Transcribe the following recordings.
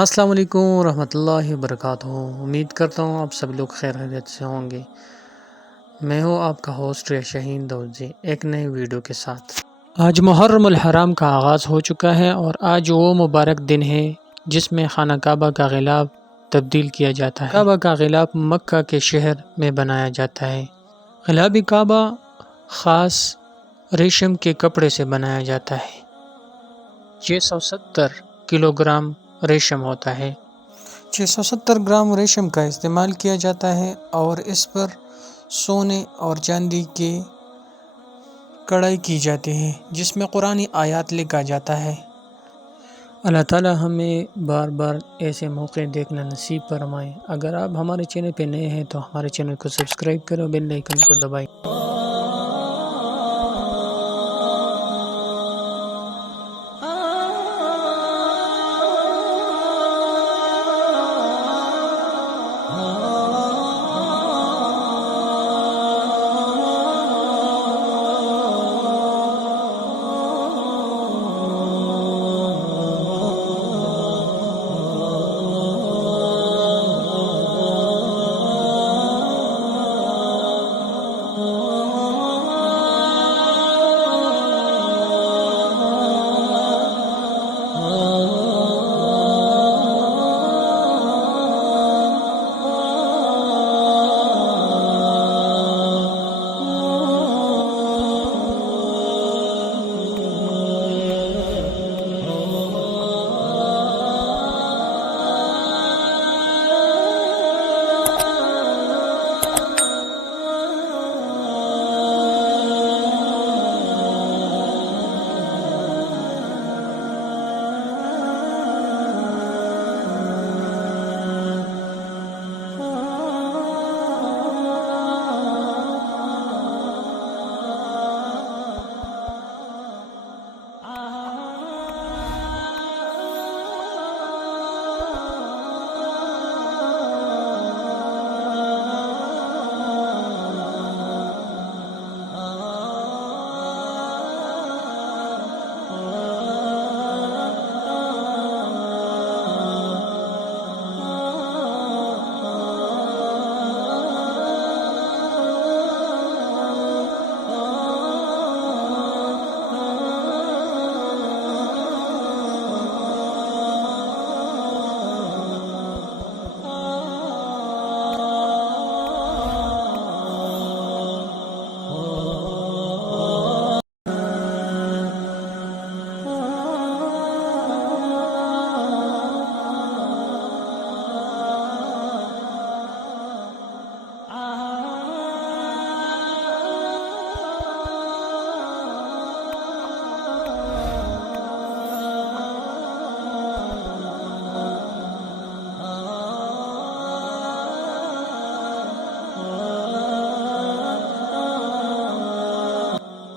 السلام علیکم ورحمۃ اللہ وبرکاتہ۔ امید کرتا ہوں آپ سب لوگ خیر خیریت سے ہوں گے۔ میں ہوں آپ کا ہوسٹ شہین دوزی ایک نئے ویڈیو کے ساتھ۔ آج محرم الحرام کا آغاز ہو چکا ہے اور آج وہ مبارک دن ہے جس میں خانہ کعبہ کا غلاف تبدیل کیا جاتا ہے۔ کعبہ کا غلاف مکہ کے شہر میں بنایا جاتا ہے۔ غلاف کعبہ خاص ریشم کے کپڑے سے بنایا جاتا ہے۔ 670 کلو گرام ریشم ہوتا ہے۔ 670 گرام ریشم کا استعمال کیا جاتا ہے اور اس پر سونے اور چاندی کی کڑھائی کی جاتی ہے جس میں قرآنی آیات لکھا جاتا ہے۔ اللہ تعالی ہمیں بار بار ایسے موقع دیکھنا نصیب فرمائے۔ اگر آپ ہمارے چینل پہ نئے ہیں تو ہمارے چینل کو سبسکرائب کرو، بیل آئیکن کو دبائیں۔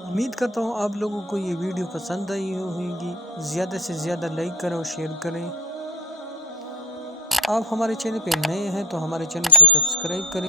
امید کرتا ہوں آپ لوگوں کو یہ ویڈیو پسند آئی ہوگی۔ زیادہ سے زیادہ لائک کریں اور شیئر کریں۔ آپ ہمارے چینل پہ نئے ہیں تو ہمارے چینل کو سبسکرائب کریں۔